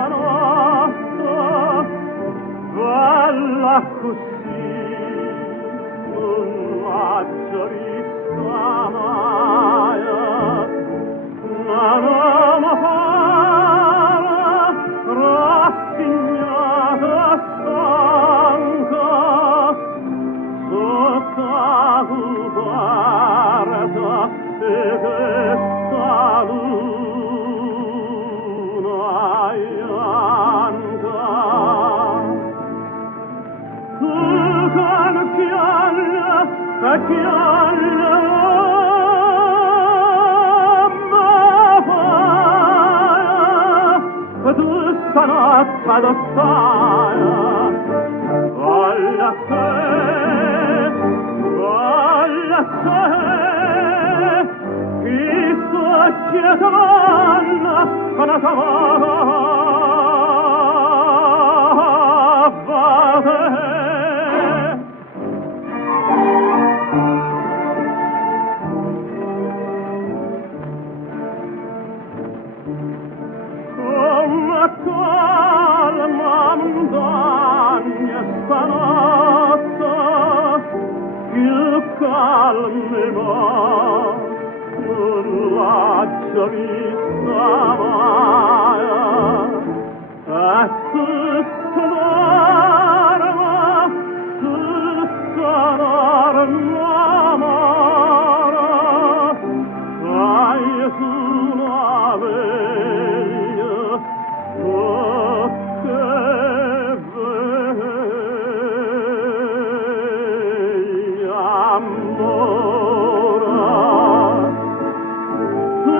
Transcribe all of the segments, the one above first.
stanotte, bella così, non l'ha già vista mai, ma non fare rassegnata stanca, sotto guarda e questa luna ianca. Tu con chialla e chialla ma fai, tu stanotte da staia, voglio te, chi succederanno con la tua come calma montagna stanotte, più calme ma non l'ha già vista mai, e tutta l'arma amara, fai su una veglia, oh che veglia amore. Tu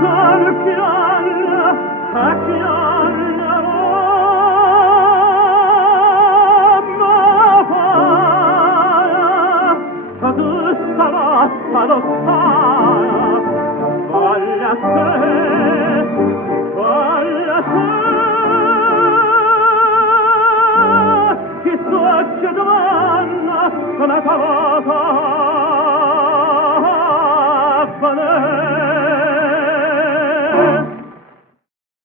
con chialla e chialla ma fai, tu stanotte lo sai, voglio te, chi succederanno con la tua